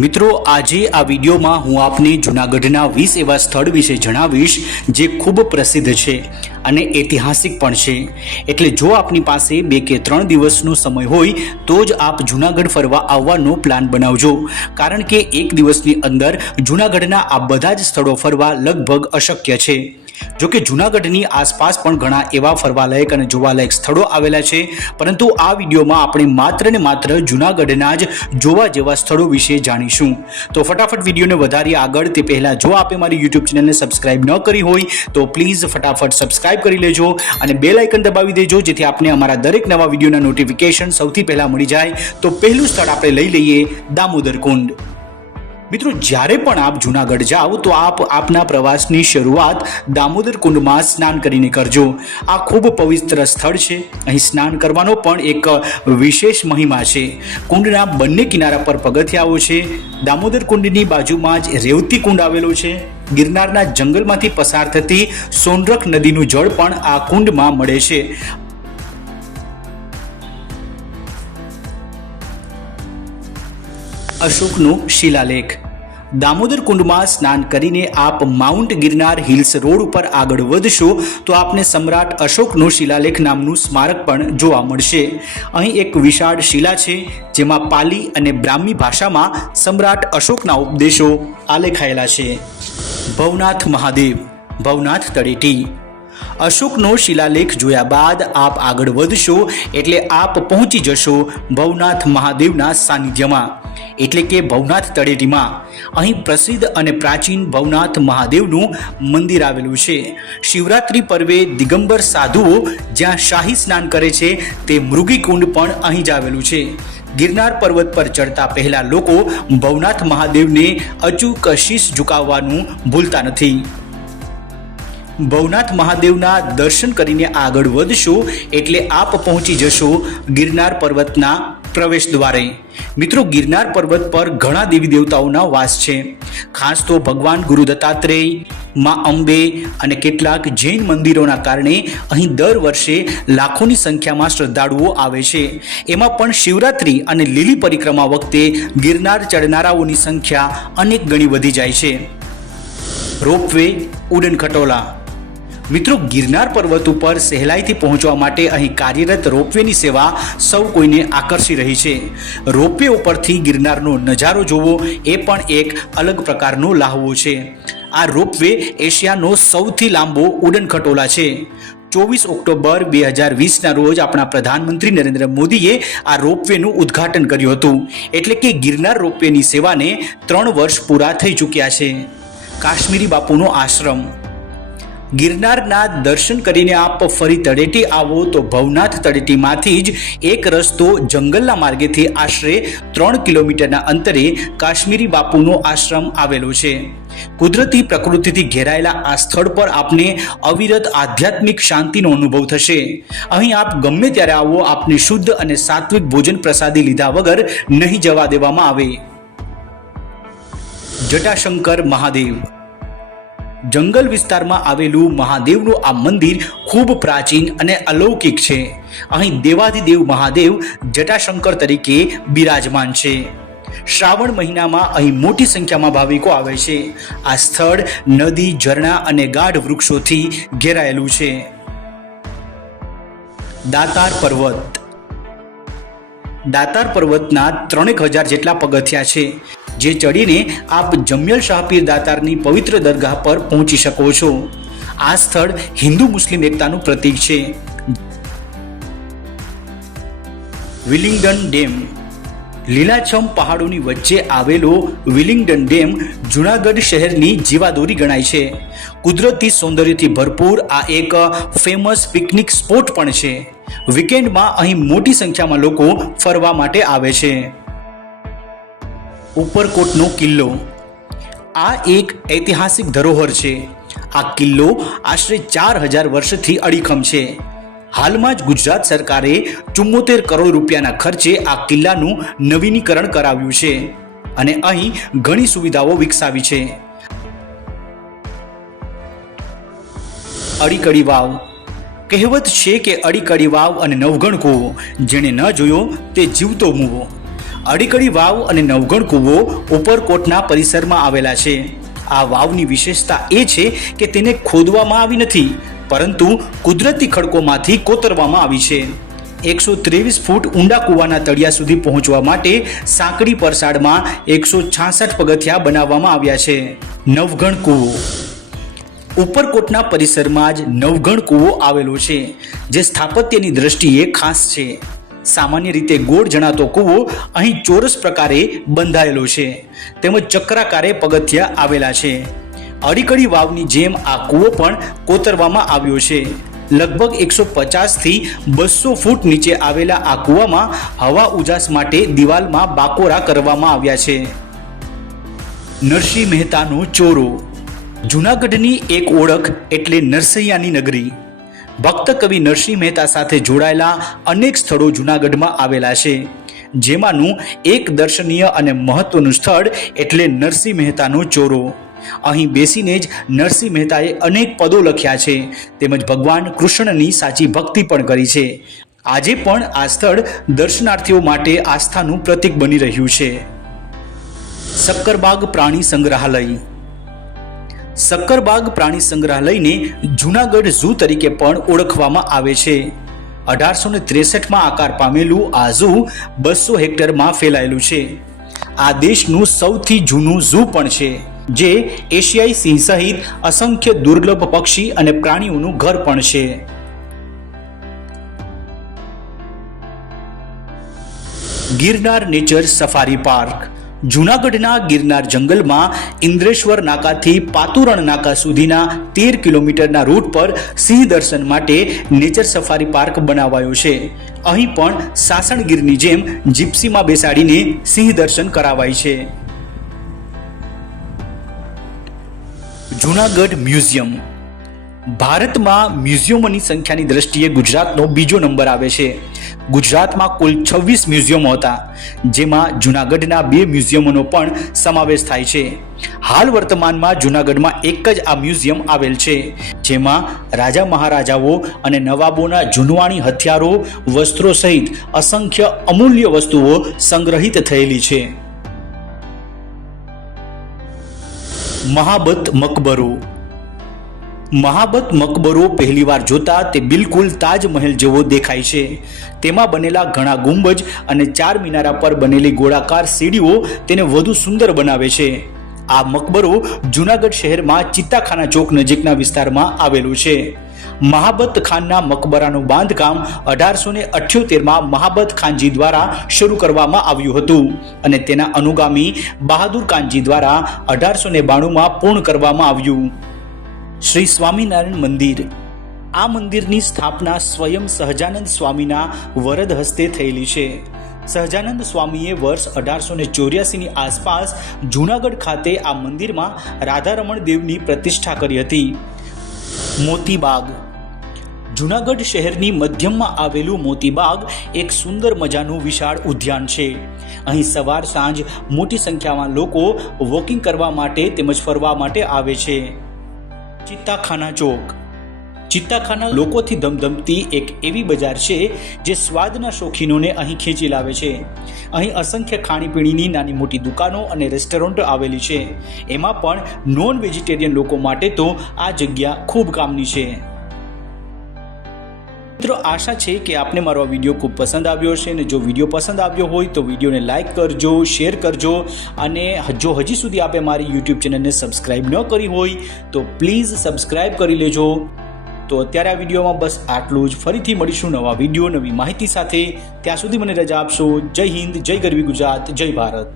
મિત્રો, આજે આ વિડીયોમાં હું આપને જૂનાગઢના 20 એવા સ્થળ વિશે જણાવીશ જે ખૂબ પ્રસિદ્ધ છે અને ઐતિહાસિક પણ છે। એટલે જો આપની પાસે 2 કે 3 દિવસનો સમય હોય તો જ આપ જૂનાગઢ ફરવા આવવાનો પ્લાન બનાવજો, કારણ કે એક દિવસની અંદર જૂનાગઢના આ બધા જ સ્થળો ફરવા લગભગ અશક્ય છે। જો કે જૂનાગઢની આસપાસ પણ ઘણા એવા ફરવાલાયક અને જોવાલાયક સ્થળો આવેલા છે, પરંતુ આ વિડીયોમાં આપણે માત્ર ને માત્ર જૂનાગઢના જ જોવા જેવા સ્થળો વિશે જાણીશું। તો ફટાફટ વિડીયોને વધારીએ આગળ તે પહેલાં જો આપે મારી યુટ્યુબ ચેનલને સબસ્ક્રાઇબ ન કરી હોય તો પ્લીઝ ફટાફટ સબસ્ક્રાઇબ કરી લેજો અને બેલ આઇકન દબાવી દેજો, જેથી આપને અમારા દરેક નવા વિડીયોના નોટિફિકેશન સૌથી પહેલાં મળી જાય। તો પહેલું સ્થળ આપણે લઈ લઈએ દામોદર કુંડ। મિત્રો, જ્યારે પણ આપ જૂનાગઢ જાઓ તો આપના પ્રવાસની શરૂઆત દામોદર કુંડમાં સ્નાન કરીને કરજો। આ ખૂબ પવિત્ર સ્થળ છે। અહીં સ્નાન કરવાનો પણ એક વિશેષ મહિમા છે। કુંડના બંને કિનારા પર પગથિયાઓ છે। દામોદર કુંડની બાજુમાં જ રેવતી કુંડ આવેલો છે। ગિરનારના જંગલમાંથી પસાર થતી સોનરખ નદીનું જળ પણ આ કુંડમાં મળે છે। અશોકનો શિલાલેખ। દામોદર કુંડમાં સ્નાન કરીને આપ માઉન્ટ ગિરનાર હિલ્સ રોડ ઉપર આગળ વધશો તો આપને સમ્રાટ અશોકનો શિલાલેખ નામનું સ્મારક પણ જોવા મળશે। અહીં એક વિશાળ શિલા છે જેમાં પાલી અને બ્રાહ્મી ભાષામાં સમ્રાટ અશોકના ઉપદેશો આલેખાયેલા છે। ભવનાથ મહાદેવ, ભવનાથ તળેટી। અશોકનો શિલાલેખ જોયા બાદ આપ આગળ વધશો એટલે આપ પહોંચી જશો ભવનાથ મહાદેવના સાનિધ્યમાં, એટલે કે ભવનાથ તળેટીમાં। અહીં પ્રસિદ્ધ અને પ્રાચીન ભવનાથ મહાદેવનું મંદિર આવેલું છે। શિવરાત્રિ પર્વે દિગંબર સાધુઓ જ્યાં શાહી સ્નાન કરે છે તે મૃગીકુંડ પણ અહીં જ આવેલું છે। ગિરનાર પર્વત પર ચડતા પહેલા લોકો ભવનાથ મહાદેવને અચૂક શીશ ઝુકાવવાનું ભૂલતા નથી। ભવનાથ મહાદેવના દર્શન કરીને આગળ વધશો એટલે આપ પહોંચી જશો ગિરનાર પર્વતના પ્રવેશ દ્વારે। મિત્રો, ગિરનાર પર્વત પર ઘણા દેવી દેવતાઓના વાસ છે। ખાસ તો ભગવાન ગુરુ દત્તાત્રેય, માં અંબે અને કેટલાક જૈન મંદિરોના કારણે અહીં દર વર્ષે લાખોની સંખ્યામાં શ્રદ્ધાળુઓ આવે છે। એમાં પણ શિવરાત્રિ અને લીલી પરિક્રમા વખતે ગિરનાર ચડનારાઓની સંખ્યા અનેક ગણી વધી જાય છે। રોપવે, ઉડન ખટોલા। મિત્રો, ગિરનાર પર્વત ઉપર સહેલાઈથી પહોંચવા માટે અહીં કાર્યરત રોપવેની સેવા સૌ કોઈને આકર્ષી રહી છે। રોપવે ઉપરથી ગિરનારનો નજારો જોવો એ પણ એક અલગ પ્રકારનો લ્હાવો છે। આ રોપવે એશિયાનો સૌથી લાંબો ઉડન ખટોલા છે। 24 ઓક્ટોબર 2020ના રોજ આપણા પ્રધાનમંત્રી નરેન્દ્ર મોદીએ આ રોપવેનું ઉદ્ઘાટન કર્યું હતું, એટલે કે ગિરનાર રોપવેની સેવાને 3 વર્ષ પૂરા થઈ ચૂક્યા છે। કાશ્મીરી બાપુનો આશ્રમ। ગિરનારના દર્શન કરીને આપ ફરી તળેટી આવો તો ભવનાથ તળેટીમાંથી જ એક રસ્તો જંગલના માર્ગેથી આશરે 3 કિલોમીટરના અંતરે કાશ્મીરી બાપુનો આશ્રમ આવેલો છે। કુદરતી પ્રકૃતિથી ઘેરાયેલા આ સ્થળ પર આપને અવિરત આધ્યાત્મિક શાંતિનો અનુભવ થશે। અહીં આપ ગમે ત્યારે આવો, આપને શુદ્ધ અને સાત્વિક ભોજન પ્રસાદી લીધા વગર નહીં જવા દેવામાં આવે। જટાશંકર મહાદેવ। જંગલ વિસ્તારમાં આવેલું મહાદેવનું આ મંદિર ખૂબ પ્રાચીન અને અલૌકિક છે। અહીં દેવાધિદેવ મહાદેવ જટાશંકર તરીકે બિરાજમાન છે। શ્રાવણ મહિનામાં અહીં મોટી સંખ્યામાં ભાવિકો આવે છે। આ સ્થળ નદી, ઝરણા અને ગાઢ વૃક્ષોથી ઘેરાયેલું છે। દાતાર પર્વત। દાતાર પર્વતના 3000 જેટલા પગથિયા છે, જે ચડીને આપ જમ્યલ શાહપીર દાતારની પવિત્ર દરગાહ પર પહોંચી શકો છો। આ સ્થળ હિન્દુ મુસ્લિમ એકતાનું પ્રતીક છે। Willingdon dam. લીલાછમ પહાડોની વચ્ચે આવેલો વિલિંગડન ડેમ જૂનાગઢ શહેરની જીવાદોરી ગણાય છે। કુદરતી સૌંદર્યથી ભરપૂર આ એક ફેમસ પિકનિક સ્પોટ પણ છે। વીકેન્ડમાં અહીં મોટી સંખ્યામાં લોકો ફરવા માટે આવે છે। ઉપરકોટનો કિલ્લો। આ એક ઐતિહાસિક ધરોહર છે। આ કિલ્લો આશરે 4000 વર્ષથી અડીખમ છે। હાલમાં જ ગુજરાત સરકારે 74 કરોડ રૂપિયાના ખર્ચે આ કિલ્લાનું નવીનીકરણ કરાવ્યું છે અને અહીં ઘણી સુવિધાઓ વિકસાવી છે। અડીકડી વાવ। કહેવત છે કે અડીકડી વાવ અને નવઘણ કૂવો, જેણે ન જોયો તે જીવતો મૂવો। અડીકડી વાવ અને નવઘણ કૂવો ઉપરકોટના પરિસરમાં આવેલા છે. આ વાવની વિશેષતા એ છે કે તેને ખોદવામાં આવી નથી, પરંતુ કુદરતી ખડકોમાંથી કોતરવામાં આવી છે. 123 ફૂટ ઊંડા કૂવાના તળિયા સુધી પહોંચવા માટે સાંકડી પરસાળમાં 166 પગથિયા બનાવવામાં આવ્યા છે. નવઘણ કૂવો. ઉપરકોટના પરિસરમાં જ નવઘણ કૂવો આવેલો છે, જે સ્થાપત્યની દ્રષ્ટિએ ખાસ છે. સામાન્ય રીતે ગોળ જણાતો કૂવો અહીં ચોરસ પ્રકારે બંધાયેલો છે, તેમજ ચક્રાકારે પગથિયા આવેલા છે. અડીકડી વાવની જેમ આ કૂવો પણ કોતરવામાં આવ્યો છે. લગભગ 150 થી 200 ફૂટ નીચે આવેલા આ કૂવામાં હવા ઉજાસ માટે દિવાલમાં બાકોરા કરવામાં આવ્યા છે. નરસિંહ મહેતાનો ચોરો. જૂનાગઢની એક ઓળખ એટલે નરસૈયાની નગરી. ભક્ત કવિ નરસિંહ મહેતા સાથે જોડાયેલા અનેક સ્થળો જૂનાગઢમાં આવેલા છે, જેમાંનું એક દર્શનીય અને મહત્વનું સ્થળ એટલે નરસિંહ મહેતાનો ચોરો. અહીં બેસીને જ નરસિંહ મહેતાએ અનેક પદો લખ્યા છે, તેમજ ભગવાન કૃષ્ણની સાચી ભક્તિ પણ કરી છે. આજે પણ આ સ્થળ દર્શનાર્થીઓ માટે આસ્થાનું પ્રતીક બની રહ્યું છે. સક્કરબાગ પ્રાણી સંગ્રહાલય. સક્કરબાગ પ્રાણી સંગ્રહાલયને જૂનાગઢ ઝૂ તરીકે પણ ઓળખવામાં આવે છે. 1863માં આકાર પામેલું આ ઝૂ 200 હેક્ટરમાં ફેલાયેલું છે. આ દેશનું સૌથી જૂનું ઝૂ પણ છે, જે એશિયાઈ સિંહ સહિત અસંખ્ય દુર્લભ પક્ષી અને પ્રાણીઓનું ઘર પણ છે. Girnar nature safari park. જૂનાગઢના ગિરનાર જંગલમાં ઇન્દ્રેશ્વર નાકાથી પાતુરણ નાકા સુધીના 13 કિલોમીટરના રૂટ પર સિંહ દર્શન માટે નેચર સફારી પાર્ક બનાવાયો છે. અહીં પણ સાસણગીરની જેમ જીપ્સીમાં બેસાડીને સિંહ દર્શન કરાવાય છે. જૂનાગઢ મ્યુઝિયમ. ભારતમાં મ્યુઝિયમોની સંખ્યાની દ્રષ્ટિએ ગુજરાતનો બીજો નંબર આવે છે. ગુજરાતમાં કુલ 26 મ્યુઝિયમો હતા, જેમાં જૂનાગઢના 2 મ્યુઝિયમોનો પણ સમાવેશ થાય છે. હાલ વર્તમાનમાં જૂનાગઢમાં એક જ આ મ્યુઝિયમ આવેલ છે, જેમાં રાજા મહારાજાઓ અને નવાબોના જૂનવાણી હથિયારો, વસ્ત્રો સહિત અસંખ્ય અમૂલ્ય વસ્તુઓ સંગ્રહિત થયેલી છે. મહાબત મકબરો. મહાબત મકબરો પહેલીવાર જોતા તે બિલકુલ તાજમહેલ જેવો દેખાય છે. તેમાં બનેલા ઘણા ગુંબજ અને 4 મિનારા પર બનેલી ગોળાકાર સીડીઓ તેને વધુ સુંદર બનાવે છે. આ મકબરો જૂનાગઢ શહેરમાં ચિત્તાખાના ચોક નજીકના વિસ્તારમાં આવેલું છે. મહાબત ખાનના મકબરાનું બાંધકામ 1878માં મહાબત ખાનજી દ્વારા શરૂ કરવામાં આવ્યું હતું અને તેના અનુગામી બહાદુર ખાનજી દ્વારા 1892માં પૂર્ણ કરવામાં આવ્યું. શ્રી સ્વામિનારાયણ મંદિર. આ મંદિરની સ્થાપના સ્વયં સહજાનંદ સ્વામીના વરદ હસ્તે થયેલી છે. સહજાનંદ સ્વામીએ વર્ષ 1884ની આસપાસ જૂનાગઢ ખાતે આ મંદિરમાં રાધારમણ દેવની પ્રતિષ્ઠા કરી હતી. મોતીબાગ. જૂનાગઢ શહેરની મધ્યમાં આવેલું મોતીબાગ એક સુંદર મજાનું વિશાળ ઉદ્યાન છે. અહીં સવાર સાંજ મોટી સંખ્યામાં લોકો વોકિંગ કરવા માટે તેમજ ફરવા માટે આવે છે. ચિત્તાખાના ચોક. ચિત્તાખાના લોકોથી ધમધમતી એક એવી બજાર છે જે સ્વાદના શોખીનોને અહીં ખેંચી લાવે છે. અહીં અસંખ્ય ખાણીપીણીની નાની મોટી દુકાનો અને રેસ્ટોરન્ટ આવેલી છે. એમાં પણ નોન વેજીટેરિયન લોકો માટે તો આ જગ્યા ખૂબ કામની છે. મિત્રો, આશા છે કે આપને મારો આ વિડીયો ખૂબ પસંદ આવ્યો હશે, અને જો વિડીયો પસંદ આવ્યો હોય તો વિડીયોને લાઇક કરજો, શેર કરજો, અને જો હજી સુધી આપે મારી યુટ્યુબ ચેનલને સબસ્ક્રાઇબ ન કરી હોય તો પ્લીઝ સબસ્ક્રાઇબ કરી લેજો. તો અત્યારે આ વિડીયોમાં બસ આટલું જ. ફરીથી મળીશું નવા વિડીયો, નવી માહિતી સાથે. ત્યાં સુધી મને રજા આપશો. જય હિન્દ, જય ગરવી ગુજરાત, જય ભારત.